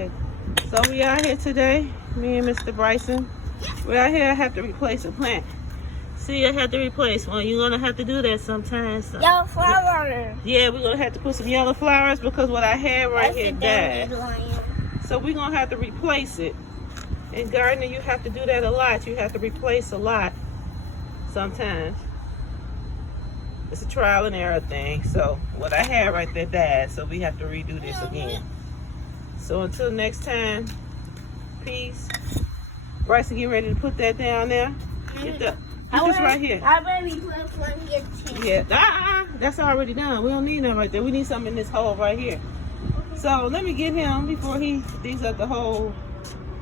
Okay. So we out here today, me and Mr. Bryson. We out here, I have to replace a plant. See, I have to replace one. You're gonna have to do that sometimes. So. Yellow flower. Yeah, we're gonna have to put some yellow flowers because what I had right here died. So we're gonna have to replace it. In gardening, you have to do that a lot. You have to replace a lot sometimes. It's a trial and error thing. So what I had right there died. So we have to redo this again. So until next time, peace. Bryson, get ready to put that down there. Get this right here. I already put one here too. Yeah, that's already done. We don't need nothing right there. We need something in this hole right here. So let me get him before he digs up the whole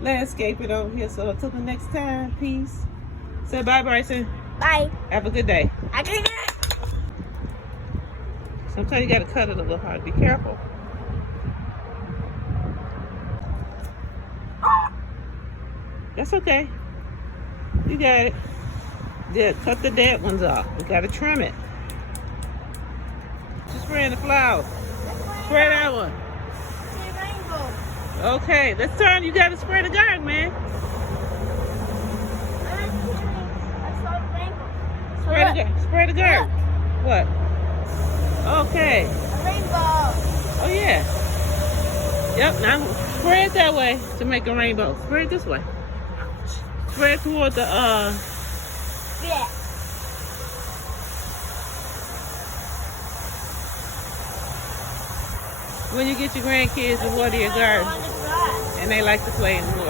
landscaping over here. So until the next time, peace. Say bye, Bryson. Bye. Have a good day. I can do it. Sometimes you gotta cut it a little hard. Be careful. That's okay. You got it. Yeah, cut the dead ones off. We gotta trim it. Just spraying the flowers. Spray that one. Rainbow. Okay, let's turn. You gotta spray the garden, man. Spray the garden. What? Okay. A rainbow. Oh yeah. Yep. Now spray it that way to make a rainbow. Spray it this way. Spray it toward the Yeah. when you get your grandkids to water your garden, and they like to play in the water.